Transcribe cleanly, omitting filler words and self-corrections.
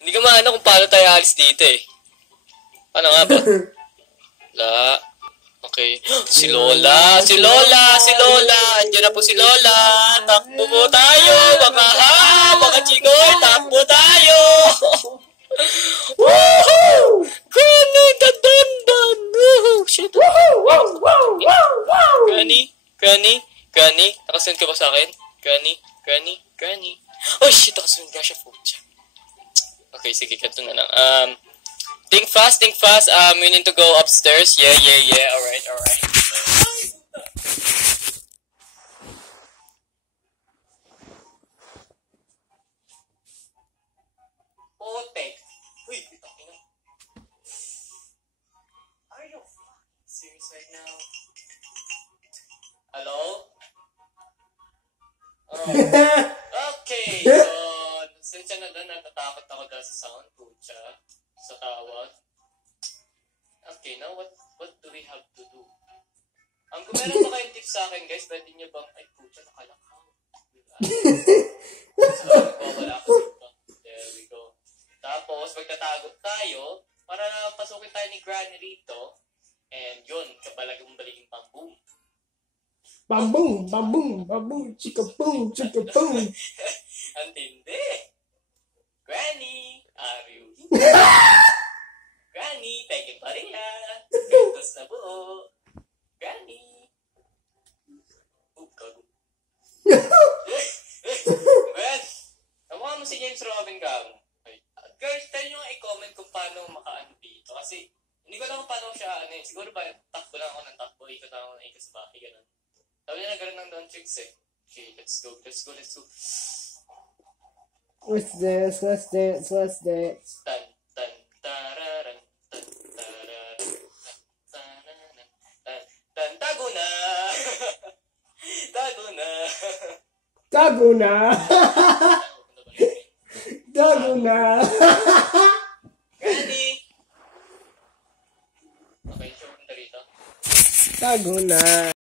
Hindi ka maano kung paano tayo alis dito eh. Ano nga ba? La. Okay. Si Lola! Si Lola! Si Lola! Andiyan na po si Lola! Takbo po tayo! Mga chikoy! Takbo tayo! Woohoo! Granny the Dundan! Woohoo! Shit! Granny? Nakasunod ka ba sa akin? Granny? Oh shit! Nakasunod ka siya po. Okay, sige, kato na lang. Think fast. We need to go upstairs. Yeah. Alright. Pote. Uy, bitaki na. Are you fucking serious right now? Hello? Okay, so, sensya na doon, natatakot ako dahil sa sound, pucha, sa tawag. Okay, now what do we have to do? Kung meron pa kayong tips sa akin, guys, pwede nyo bang, ay pucha, nakalakaw. So, wala ko dito. There we go. Tapos, magtatago tayo, para pasukin tayo ni Granny rito, and yun, kapalagang baliging pang-boom. Bam-boom, chika-boom. Ang tindi. Granny, are you here? Granny, peke pa rin na. Gantos na buo. Granny. Gago. Well, nakuha mo si James Robin Gang. Guys, tayo nyo i-comment kung paano makaano dito. Kasi, hindi ko alam kung paano siya, siguro ba, takbo lang ako ng takbo, ikot ako ng ikot sa bahay, ganun. Sabi niya na gano'n ng down tricks eh. Okay, let's go. Let's dance. Tan, tararan, tago na! Granny! Okay, sure punta rito. Tago na.